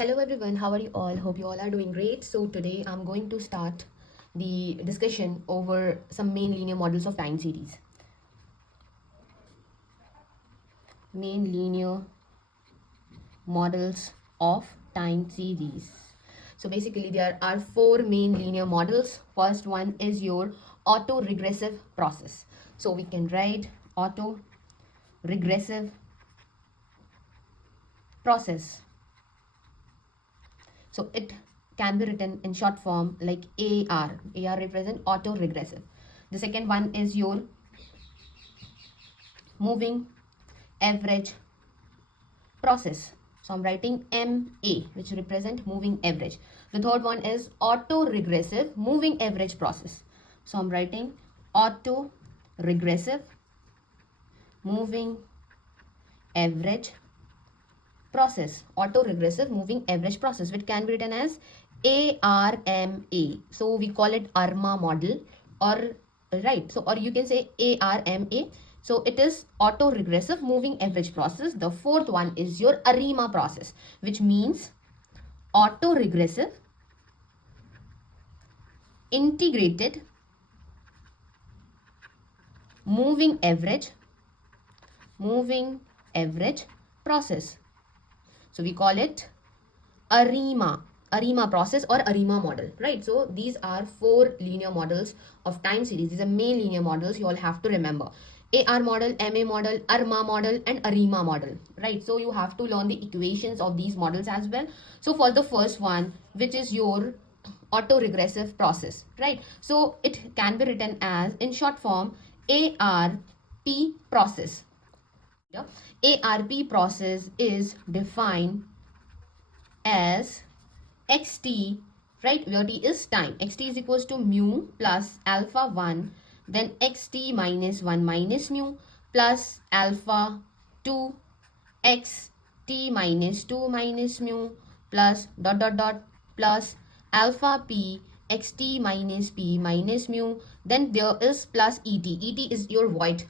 Hello everyone, how are you all? Hope you all are doing great. So today I'm going to start the discussion over some main linear models of time series. Main linear models of time series. So basically there are four main linear models. First one is your auto-regressive process. So we can write auto-regressive process. So it can be written in short form like AR. AR represent auto-regressive. The second one is your moving average process. So I'm writing MA, which represent moving average. The third one is auto-regressive moving average process. So I'm writing auto-regressive moving average process. Auto-regressive moving average process, which can be written as ARMA. So we call it ARMA model, or right. So or you can say ARMA. So it is auto-regressive moving average process. The fourth one is your ARIMA process, which means auto-regressive integrated moving average process. So we call it ARIMA process or ARIMA model, right? So these are four linear models of time series. These are main linear models you all have to remember. AR model, MA model, ARMA model, and ARIMA model, right? So you have to learn the equations of these models as well. So for the first one, which is your auto-regressive process, right? So it can be written as, in short form, ARP process. ARP process is defined as xt, right, where t is time. Xt is equals to mu plus alpha 1, then xt minus 1 minus mu plus alpha 2 xt minus 2 minus mu plus dot dot dot plus alpha p xt minus p minus mu. Then there is plus et. Et is your white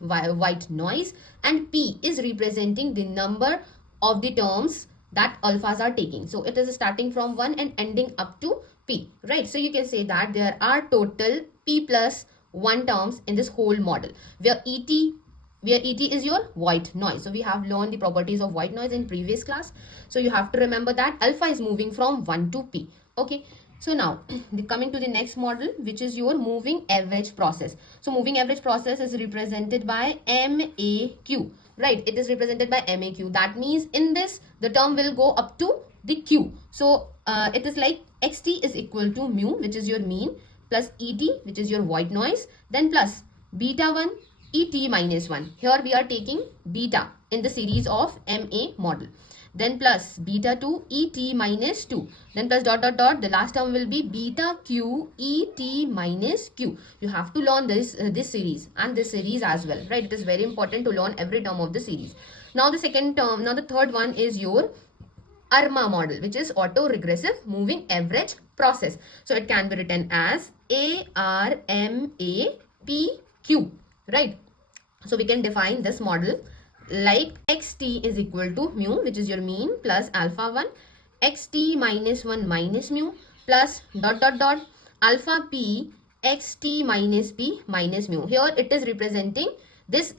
noise, and p is representing the number of the terms that alphas are taking. So it is starting from 1 and ending up to p, right? So you can say that there are total p plus 1 terms in this whole model, where et is your white noise. So we have learned the properties of white noise in previous class. So you have to remember that alpha is moving from 1 to p. Okay. So now coming to the next model, which is your moving average process. So moving average process is represented by MAQ, right? It is represented by MAQ. That means in this, the term will go up to the Q. So it is like xt is equal to mu, which is your mean, plus et, which is your white noise, then plus beta 1 et minus 1. Here we are taking beta in the series of MA model. Then plus beta 2 et minus 2. Then plus dot dot dot. The last term will be beta q et minus q. You have to learn this series and this series as well, right? It is very important to learn every term of the series. Now the second term, now the third one is your ARMA model, which is auto-regressive moving average process. So it can be written as ARMAPQ, right? So we can define this model like xt is equal to mu, which is your mean, plus alpha 1, xt minus 1 minus mu, plus dot dot dot alpha p xt minus p minus mu. Here it is representing this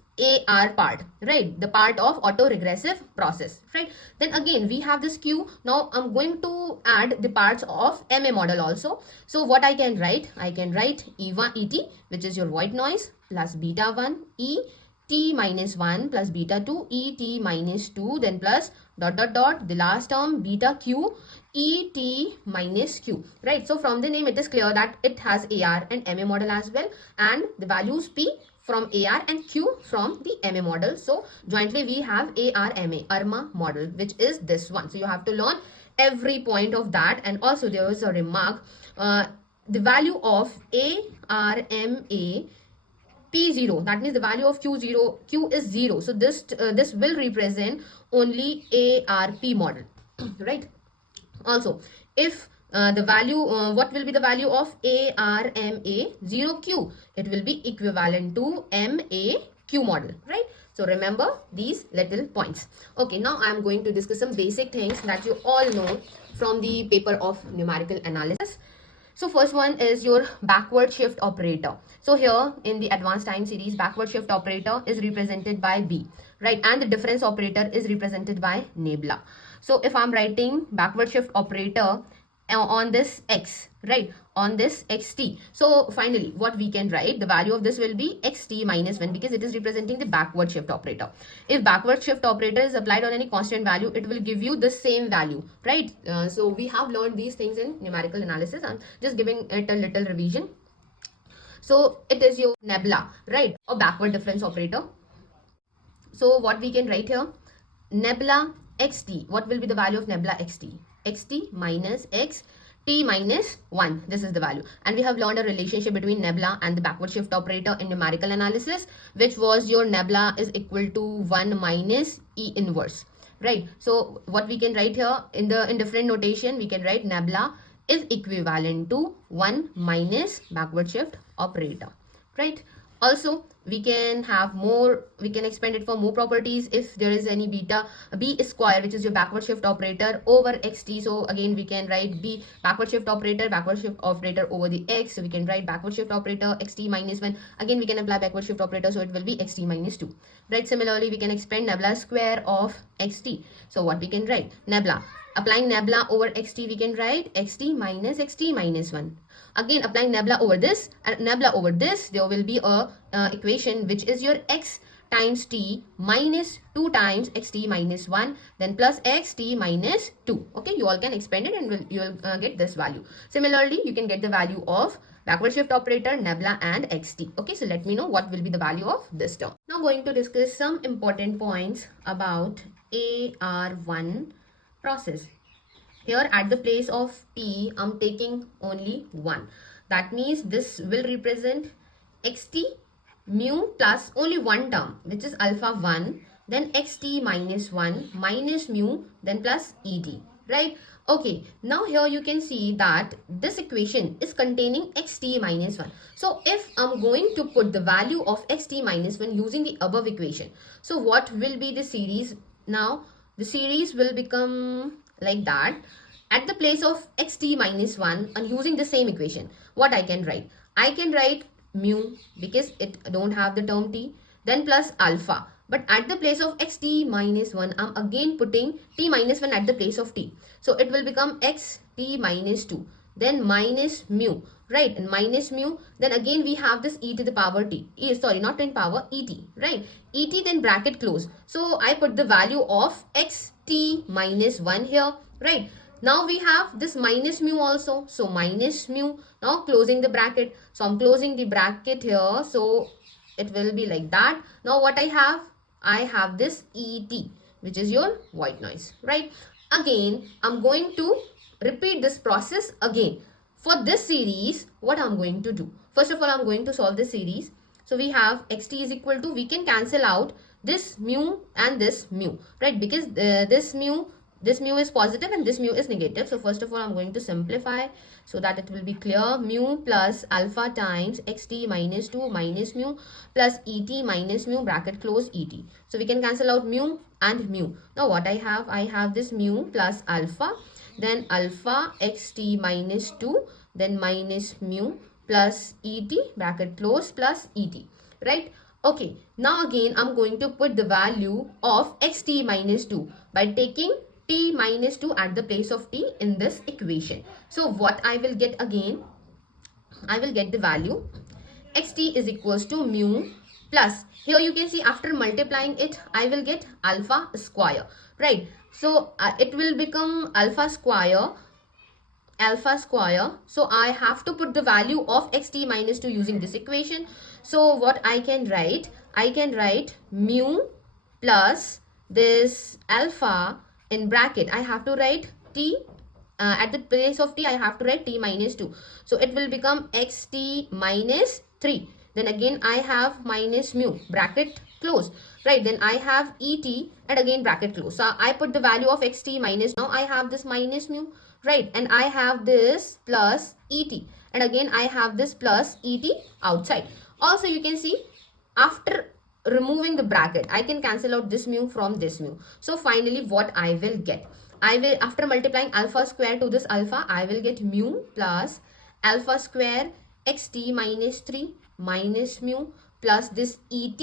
AR part, right? The part of auto-regressive process, right? Then again, we have this Q. Now I'm going to add the parts of MA model also. So what I can write? I can write E1 ET, which is your white noise, plus beta 1 E t minus 1 plus beta 2 e t minus 2, then plus dot dot dot the last term beta q e t minus q, right? So from the name it is clear that it has AR and MA model as well, and the values p from AR and q from the MA model. So jointly we have ARMA model, which is this one. So you have to learn every point of that. And also there is a remark, the value of ARMA P0, that means the value of Q is 0. So this will represent only ARP model, right? Also, if the value, what will be the value of ARMA 0Q? It will be equivalent to MAQ, Q model, right? So remember these little points. Okay, now I'm going to discuss some basic things that you all know from the paper of numerical analysis. So first one is your backward shift operator. So here in the advanced time series, backward shift operator is represented by B, right? And the difference operator is represented by nabla. So if I'm writing backward shift operator on this x, right, on this xt, so finally what we can write, the value of this will be xt minus 1 because it is representing the backward shift operator. If backward shift operator is applied on any constant value, it will give you the same value, right? So we have learned these things in numerical analysis. I'm just giving it a little revision. So it is your nabla, right, or backward difference operator. So what we can write here, nabla xt, what will be the value of nabla xt? Xt minus x t minus 1. This is the value. And we have learned a relationship between nabla and the backward shift operator in numerical analysis, which was your nabla is equal to 1 minus e inverse, right? So what we can write here in different notation, we can write nabla is equivalent to 1 minus backward shift operator, right? Also, we can have more, we can expand it for more properties if there is any beta b square, which is your backward shift operator over xt. So again we can write b backward shift operator over the x. So we can write backward shift operator xt minus 1. Again we can apply backward shift operator, so it will be xt minus 2, right? Similarly we can expand nabla square of xt. So what we can write, nabla, applying nabla over xt, we can write xt minus 1. Again applying nabla over this and nabla over this, there will be a equation which is your x times t minus 2 times xt minus 1, then plus xt minus 2. Okay, you all can expand it and you will get this value. Similarly, you can get the value of backward shift operator, nabla and xt. Okay, so let me know what will be the value of this term. Now going to discuss some important points about AR1 process. Here at the place of t, I'm taking only 1. That means this will represent xt mu plus only one term, which is alpha 1, then xt minus 1 minus mu, then plus et, right? Okay, now here you can see that this equation is containing xt minus 1. So if I'm going to put the value of xt minus 1 using the above equation, so what will be the series? Now the series will become like that. At the place of xt minus 1 and using the same equation, what I can write? I can write mu because it don't have the term t, then plus alpha. But at the place of xt minus 1, I'm again putting t minus 1 at the place of t. So it will become xt minus 2, then minus mu, right? And minus mu, then again we have this e to the power t. Sorry, not 10 power, et, right? Et, then bracket close. So I put the value of xt minus 1 here, right? Now we have this minus mu also. So minus mu. Now closing the bracket. So I'm closing the bracket here. So it will be like that. Now what I have? I have this ET, which is your white noise, right? Again, I'm going to repeat this process again. For this series, what I'm going to do? First of all, I'm going to solve this series. So we have xt is equal to, we can cancel out this mu and this mu, right? Because this mu is positive and this mu is negative. So first of all, I'm going to simplify so that it will be clear. Mu plus alpha times xt minus 2 minus mu plus et minus mu, bracket close, et. So we can cancel out mu and mu. Now what I have this mu plus alpha, then alpha xt minus 2, then minus mu plus et, bracket close, plus et, right? Okay, now again I'm going to put the value of xt minus 2 by taking t minus 2 at the place of t in this equation. So what I will get again, I will get the value xt is equals to mu plus, here you can see after multiplying it, I will get alpha square, right? So it will become alpha square. So I have to put the value of xt minus 2 using this equation. So what I can write? I can write mu plus this alpha in bracket. I have to write t at the place of t, I have to write t minus 2. So it will become xt minus 3. Then again I have minus mu, bracket close, right? Then I have et and again bracket close. So I put the value of xt minus, now I have this minus mu, right? And I have this plus et and again I have this plus et outside. Also you can see after removing the bracket, I can cancel out this mu from this mu. So finally what I will get, I will, after multiplying alpha square to this alpha, I will get mu plus alpha square xt minus 3 minus mu plus this et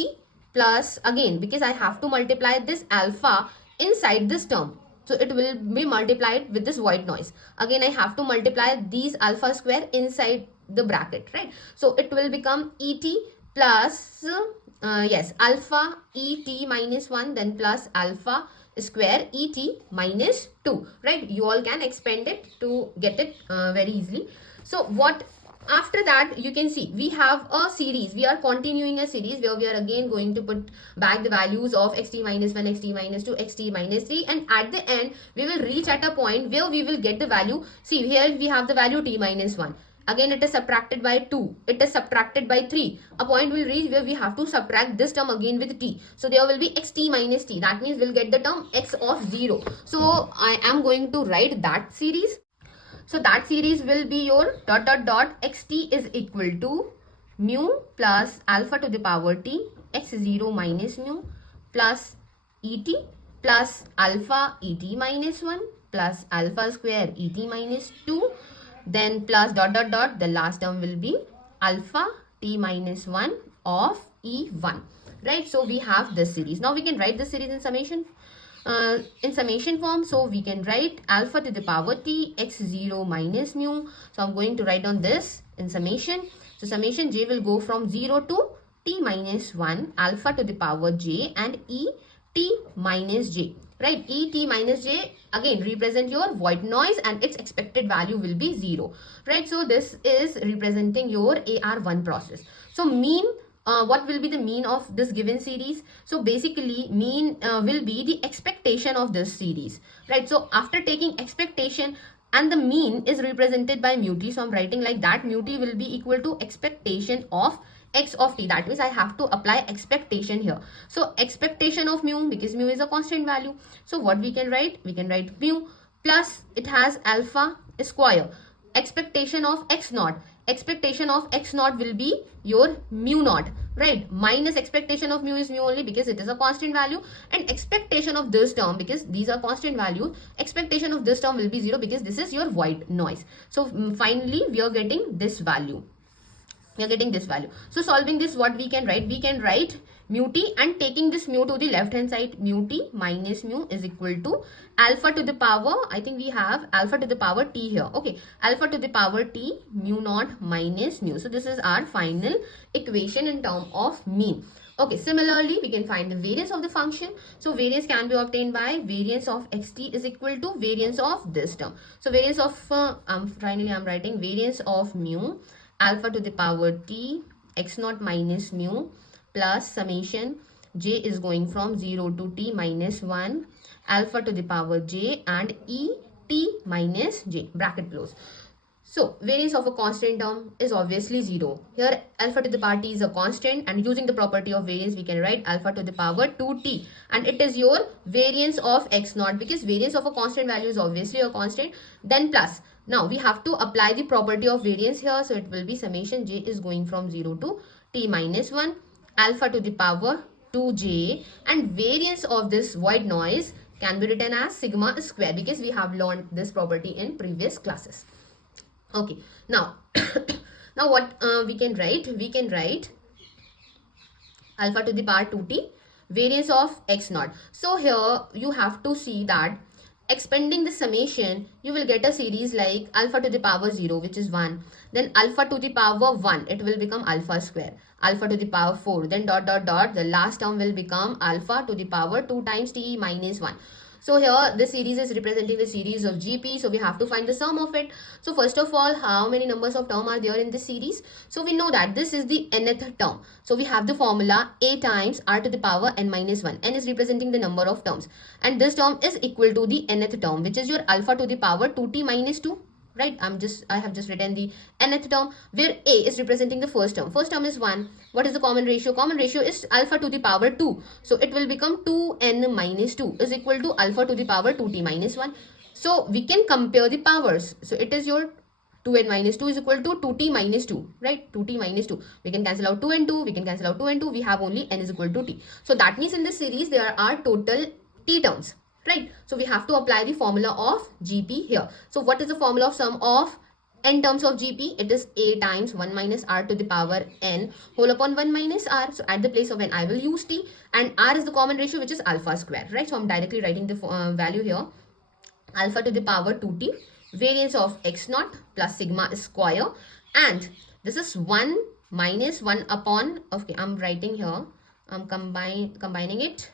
plus, again because I have to multiply this alpha inside this term, so it will be multiplied with this white noise. Again I have to multiply these alpha square inside the bracket, right? So it will become et plus yes, alpha et minus 1 then plus alpha square et minus 2, right? You all can expand it to get it very easily. So what, after that you can see we have a series, we are continuing a series where we are again going to put back the values of xt minus 1, xt minus 2, xt minus 3, and at the end we will reach at a point where we will get the value. See, here we have the value t minus 1. Again it is subtracted by 2, it is subtracted by 3. A point will reach where we have to subtract this term again with t. So there will be xt minus t. That means we'll get the term x of 0. So I am going to write that series. So that series will be your dot dot dot xt is equal to mu plus alpha to the power t x0 minus mu plus et plus alpha et minus 1 plus alpha square et minus 2, then plus dot dot dot, the last term will be alpha t minus 1 of e1, right? So we have this series. Now we can write this series in summation form. So we can write alpha to the power t x0 minus mu. So I'm going to write down this in summation. So summation j will go from 0 to t minus 1 alpha to the power j and e t minus j, right? E t minus j again represent your white noise and its expected value will be 0, right? So this is representing your AR1 process. So mean, what will be the mean of this given series? So basically mean will be the expectation of this series, right? So after taking expectation, and the mean is represented by mu t, so I'm writing like that, mu t will be equal to expectation of x of t. That means I have to apply expectation here. So expectation of mu, because mu is a constant value, so what we can write? We can write mu plus it has alpha square, expectation of x naught. Expectation of x naught will be your mu naught, right? Minus expectation of mu is mu only because it is a constant value, and expectation of this term, because these are constant values, expectation of this term will be 0 because this is your white noise. So finally we are getting this value. We are getting this value. So solving this, what we can write? We can write mu t, and taking this mu to the left hand side, mu t minus mu is equal to alpha to the power, I think we have alpha to the power t here. Okay, alpha to the power t mu naught minus mu. So this is our final equation in term of mean. Okay, similarly we can find the variance of the function. So variance can be obtained by variance of xt is equal to variance of this term. So variance of finally I'm writing variance of mu alpha to the power t x naught minus mu plus summation j is going from 0 to t minus 1 alpha to the power j and e t minus j, bracket close. So variance of a constant term is obviously 0. Here alpha to the power t is a constant, and using the property of variance we can write alpha to the power 2t, and it is your variance of x naught, because variance of a constant value is obviously a constant, then plus. Now we have to apply the property of variance here, so it will be summation j is going from 0 to t minus 1 alpha to the power 2j, and variance of this white noise can be written as sigma square, because we have learned this property in previous classes. Okay, now now what we can write? We can write alpha to the power 2t variance of x naught. So here you have to see that expanding the summation, you will get a series like alpha to the power 0, which is 1, then alpha to the power 1, it will become alpha square, alpha to the power 4, then dot dot dot, the last term will become alpha to the power 2 times t minus 1. So here this series is representing the series of GP, so we have to find the sum of it. So first of all, how many numbers of term are there in this series? So we know that this is the nth term. So we have the formula a times r to the power n minus 1. N is representing the number of terms, and this term is equal to the nth term, which is your alpha to the power 2t minus 2. Right, I have just written the nth term, where a is representing the first term. First term is 1. What is the common ratio? Common ratio is alpha to the power 2. So it will become 2n minus 2 is equal to alpha to the power 2t minus 1. So we can compare the powers. So it is your 2n minus 2 is equal to 2t minus 2, right? 2t minus 2. We can cancel out 2 and 2. We can cancel out 2 and 2. We have only n is equal to t. So that means in this series there are total t terms, right? So we have to apply the formula of GP here. So what is the formula of sum of n terms of GP? It is a times 1 minus r to the power n whole upon 1 minus r. So at the place of n I will use t, and r is the common ratio, which is alpha square, right? So I'm directly writing the value here. Alpha to the power 2t, variance of x naught plus sigma square, and this is 1 minus 1 upon, okay, I'm writing here, I'm combining it,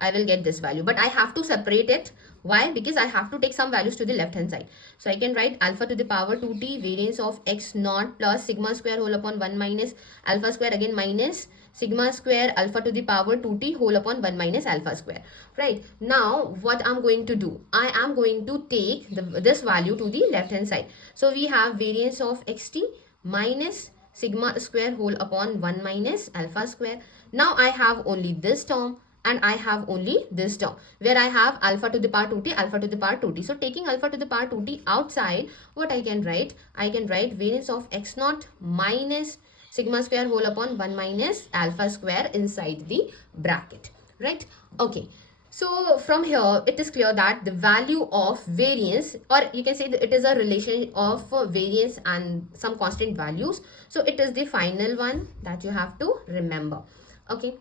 I will get this value, but I have to separate it. Why? Because I have to take some values to the left hand side. So I can write alpha to the power 2t, variance of x naught plus sigma square whole upon 1 minus alpha square, again minus sigma square alpha to the power 2t whole upon 1 minus alpha square, right? Now what I'm going to do, I am going to take this value to the left hand side. So we have variance of xt minus sigma square whole upon 1 minus alpha square. Now I have only this term and I have only this term where I have alpha to the power 2t, alpha to the power 2t. So taking alpha to the power 2t outside, what I can write? I can write variance of x naught minus sigma square whole upon 1 minus alpha square inside the bracket, right? Okay. So from here, it is clear that the value of variance, or you can say that it is a relation of variance and some constant values. So it is the final one that you have to remember. Okay.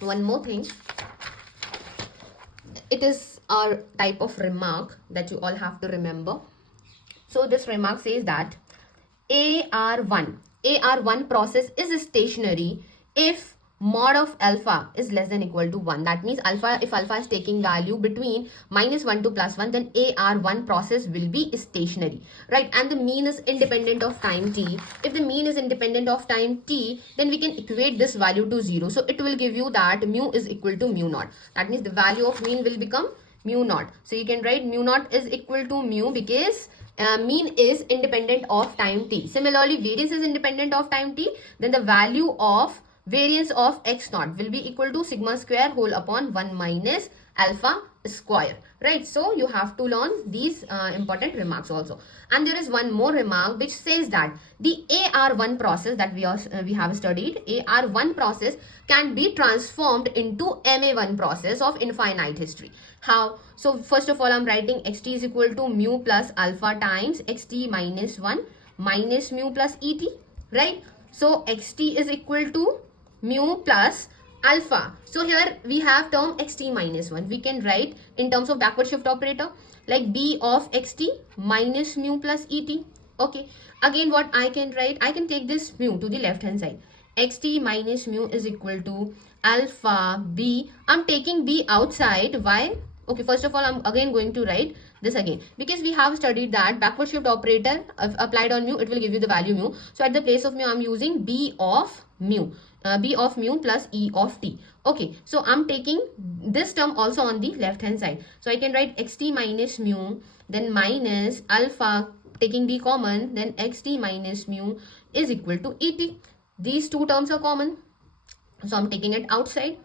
One more thing, it is a type of remark that you all have to remember. So this remark says that AR1 process is stationary if mod of alpha is less than equal to 1. That means if alpha is taking value between -1 to +1, then AR1 process will be stationary, right? And the mean is independent of time t. If the mean is independent of time t, then we can equate this value to 0. So it will give you that mu is equal to mu naught. That means the value of mean will become mu naught. So you can write mu naught is equal to mu because mean is independent of time t. Similarly, variance is independent of time t. Then the value of variance of x naught will be equal to sigma square whole upon 1 minus alpha square, right? So you have to learn these important remarks also. And there is one more remark which says that the AR1 process that we have studied, AR1 process can be transformed into MA1 process of infinite history. How? So first of all, I'm writing xt is equal to mu plus alpha times xt minus 1 minus mu plus et, right? So xt is equal to mu plus alpha. So here we have term xt minus 1. We can write in terms of backward shift operator like b of xt minus mu plus et. Okay. Again, what I can write? I can take this mu to the left hand side. Xt minus mu is equal to alpha b. I'm taking b outside. Why? Okay, first of all, I'm again going to write this again because we have studied that backward shift operator applied on mu, it will give you the value mu. So at the place of mu, I'm using b of mu. B of mu plus E of t. Okay, so I'm taking this term also on the left hand side. So I can write xt minus mu, then minus alpha, taking b common, then xt minus mu is equal to et. These two terms are common. So I'm taking it outside.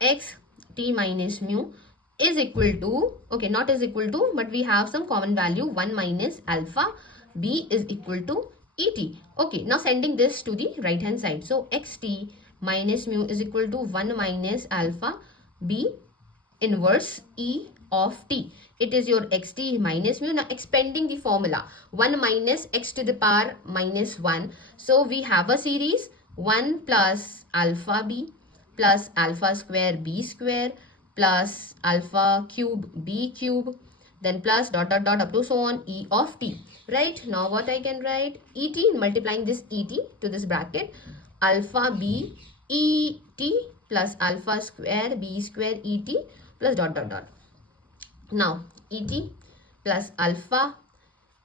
Xt minus mu is equal to, okay, not is equal to, but we have some common value, 1 minus alpha b is equal to et. Okay, now sending this to the right hand side. So xt minus mu is equal to 1 minus alpha b inverse e of t. It is your xt minus mu. Now expanding the formula, 1 minus x to the power minus 1. So we have a series 1 plus alpha b plus alpha square b square plus alpha cube b cube, then plus dot dot dot up to so on e of t, right? Now what I can write? Et, multiplying this et to this bracket, alpha b et plus alpha square b square et plus dot dot dot. Now et plus alpha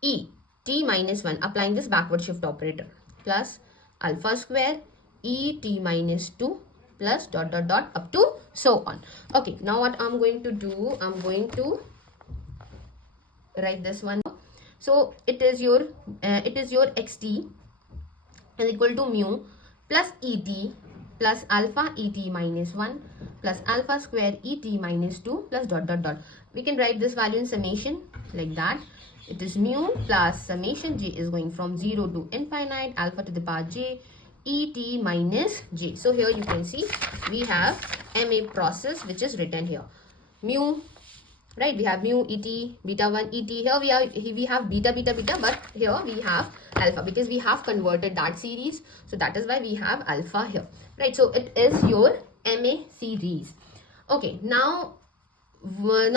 e t minus 1, applying this backward shift operator, plus alpha square e t minus 2 plus dot dot dot up to so on. Okay, now what I'm going to do, I'm going to write this one. So it is your xt is equal to mu plus et plus alpha et minus 1 plus alpha square et minus 2 plus dot dot dot. We can write this value in summation like that. It is mu plus summation j is going from 0 to infinite alpha to the power j et minus j. So here you can see we have MA process which is written here. Mu, right? We have mu et, beta 1 et. Here we have beta beta beta, but here we have alpha because we have converted that series. So that is why we have alpha here, right? So it is your MA series. Okay, now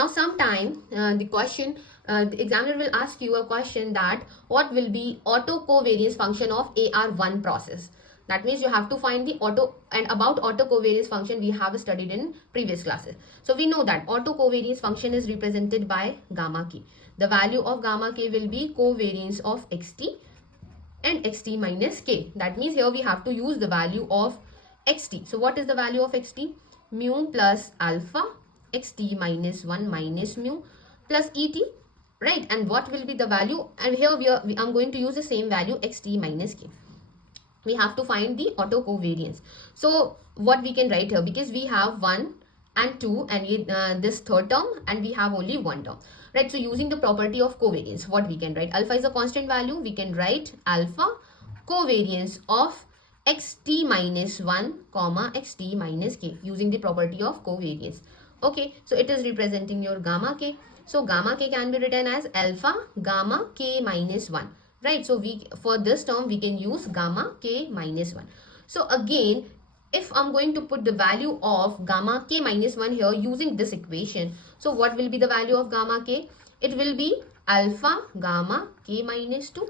sometime the question, the examiner will ask you a question that what will be autocovariance function of AR1 process. That means you have to find the about autocovariance function we have studied in previous classes. So we know that autocovariance function is represented by gamma k. The value of gamma k will be covariance of xt and xt minus k. That means here we have to use the value of xt. So what is the value of xt? Mu plus alpha xt minus 1 minus mu plus et, right? And what will be the value? And here I'm going to use the same value xt minus k. We have to find the autocovariance. So what we can write here, because we have 1 and 2 and this third term, and we have only one term, right? So using the property of covariance, what we can write? Alpha is a constant value. We can write alpha covariance of xt minus 1 comma xt minus k using the property of covariance. Okay, so it is representing your gamma k. So gamma k can be written as alpha gamma k minus 1. Right, so for this term we can use gamma k minus 1. So again, if I'm going to put the value of gamma k minus 1 here using this equation, so what will be the value of gamma k? It will be alpha gamma k minus 2,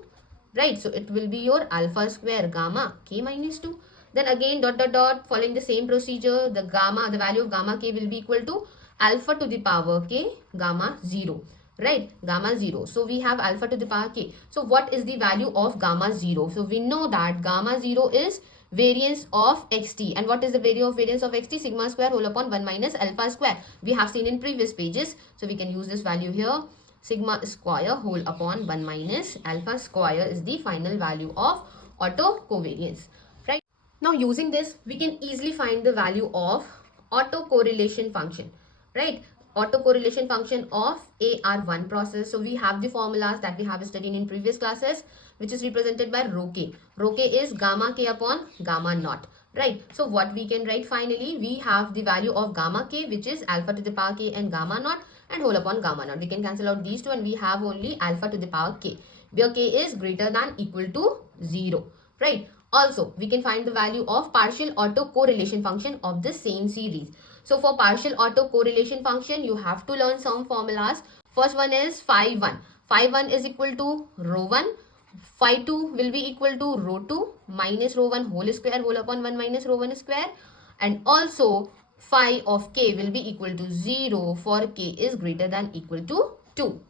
right? So it will be your alpha square gamma k minus 2. Then again dot dot dot, following the same procedure, the value of gamma k will be equal to alpha to the power k gamma 0. Right, gamma 0. So we have alpha to the power k. So what is the value of gamma 0? So we know that gamma 0 is variance of xt. And what is the value of variance of xt? Sigma square whole upon 1 minus alpha square. We have seen in previous pages. So we can use this value here. Sigma square whole upon 1 minus alpha square is the final value of autocovariance. Right. Now using this, we can easily find the value of autocorrelation function. Right. Autocorrelation function of AR1 process. So we have the formulas that we have studied in previous classes, which is represented by rho k. Rho k is gamma k upon gamma naught, right? So what we can write finally, we have the value of gamma k, which is alpha to the power k and gamma naught and whole upon gamma naught. We can cancel out these two and we have only alpha to the power k, where k is greater than equal to 0, right? Also, we can find the value of partial autocorrelation function of the same series. So for partial autocorrelation function, you have to learn some formulas. First one is phi 1. Phi 1 is equal to rho 1. Phi 2 will be equal to rho 2 minus rho 1 whole square whole upon 1 minus rho 1 square. And also phi of k will be equal to 0 for k is greater than equal to 2.